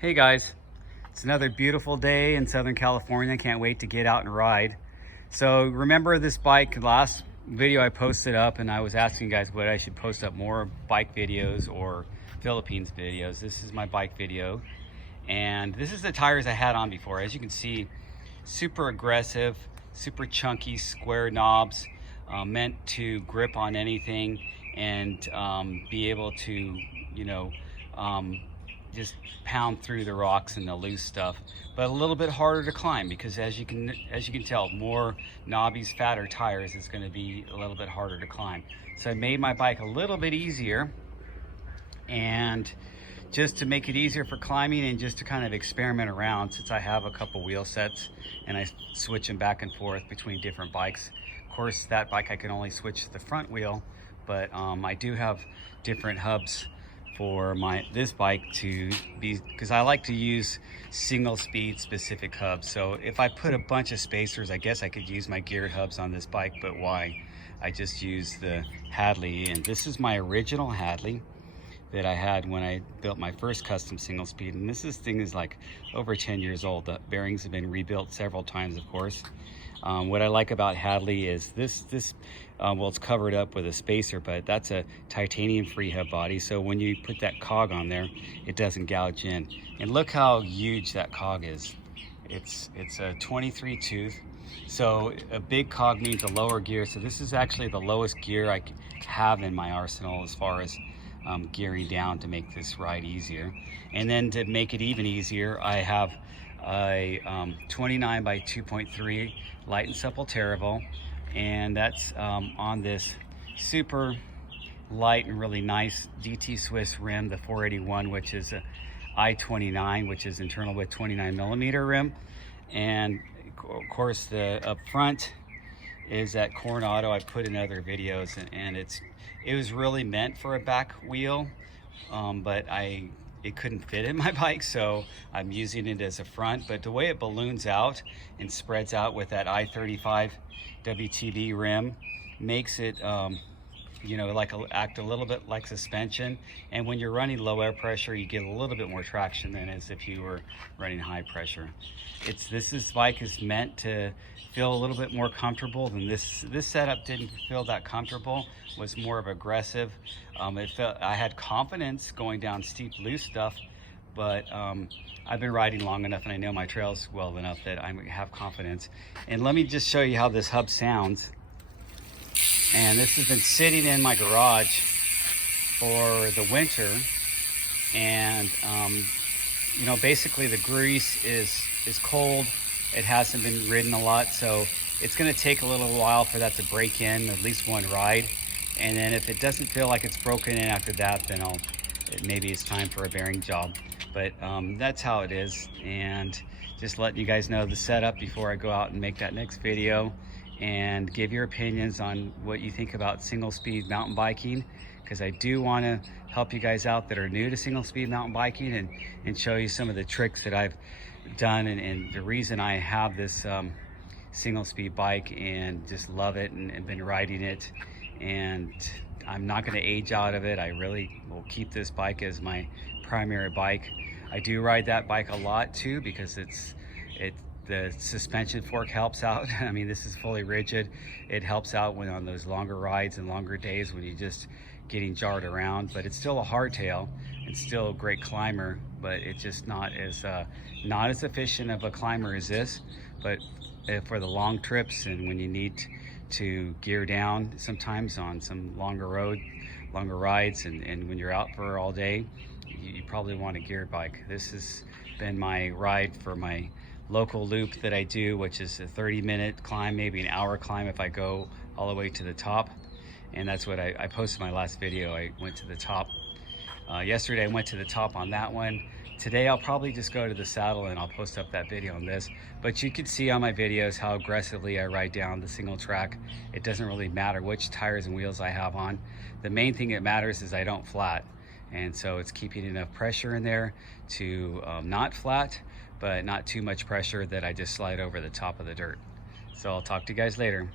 Hey guys, it's another beautiful day in Southern California. Can't wait to get out and ride. So remember this bike, last video I posted up and I was asking you guys what I should post up, more bike videos or Philippines videos. This is my bike video and this is the tires I had on before. As you can see, super aggressive, super chunky square knobs, meant to grip on anything and be able to, just pound through the rocks and the loose stuff, but a little bit harder to climb because as you can tell, more knobbies, fatter tires, is going to be a little bit harder to climb. So I made my bike a little bit easier, and just to make it easier for climbing and just to kind of experiment around, since I have a couple wheel sets and I switch them back and forth between different bikes. Of course, that bike I can only switch the front wheel, but I do have different hubs for this bike to be, because I like to use single speed specific hubs. So if I put a bunch of spacers, I guess I could use my geared hubs on this bike, but why? I just use the Hadley, and this is my original Hadley that I had when I built my first custom single speed, and this thing is like over 10 years old. The bearings have been rebuilt several times, of course. What I like about Hadley is this well, it's covered up with a spacer, but that's a titanium free hub body, so when you put that cog on there, it doesn't gouge in. And look how huge that cog is. It's a 23 tooth, so a big cog means a lower gear. So this is actually the lowest gear I have in my arsenal as far as gearing down to make this ride easier. And then to make it even easier, I have a 29 by 2.3 light and supple Terravel, and that's on this super light and really nice DT Swiss rim, the 481, which is a I-29, which is internal with 29 millimeter rim. And of course the up front is that Coronado I put in other videos, and it was really meant for a back wheel, but it couldn't fit in my bike, so I'm using it as a front. But the way it balloons out and spreads out with that I-35 WTD rim makes it act a little bit like suspension, and when you're running low air pressure, you get a little bit more traction than as if you were running high pressure. This bike is meant to feel a little bit more comfortable than this setup didn't feel that comfortable. Was more of aggressive. I had confidence going down steep loose stuff, but I've been riding long enough and I know my trails well enough that I have confidence. And let me just show you how this hub sounds. And this has been sitting in my garage for the winter, and basically the grease is cold. It hasn't been ridden a lot, so it's going to take a little while for that to break in, at least one ride. And then if it doesn't feel like it's broken in after that, then maybe it's time for a bearing job. But that's how it is, and just letting you guys know the setup before I go out and make that next video, and give your opinions on what you think about single speed mountain biking, because I do want to help you guys out that are new to single speed mountain biking, and show you some of the tricks that I've done, and the reason I have this single speed bike and just love it and been riding it, and I'm not going to age out of it. I really will keep this bike as my primary bike. I do ride that bike a lot too, because the suspension fork helps out. I mean, this is fully rigid. It helps out when on those longer rides and longer days when you're just getting jarred around, but it's still a hardtail. It's still a great climber, but it's just not as efficient of a climber as this. But for the long trips and when you need to gear down sometimes on some longer rides, and when you're out for all day, you probably want a geared bike. This has been my ride for my local loop that I do, which is a 30-minute climb, maybe an hour climb if I go all the way to the top. And that's what I posted my last video. I went to the top. Yesterday I went to the top on that one. Today I'll probably just go to the saddle and I'll post up that video on this. But you can see on my videos how aggressively I ride down the single track. It doesn't really matter which tires and wheels I have on. The main thing that matters is I don't flat. And so it's keeping enough pressure in there to not flat, but not too much pressure that I just slide over the top of the dirt. So I'll talk to you guys later.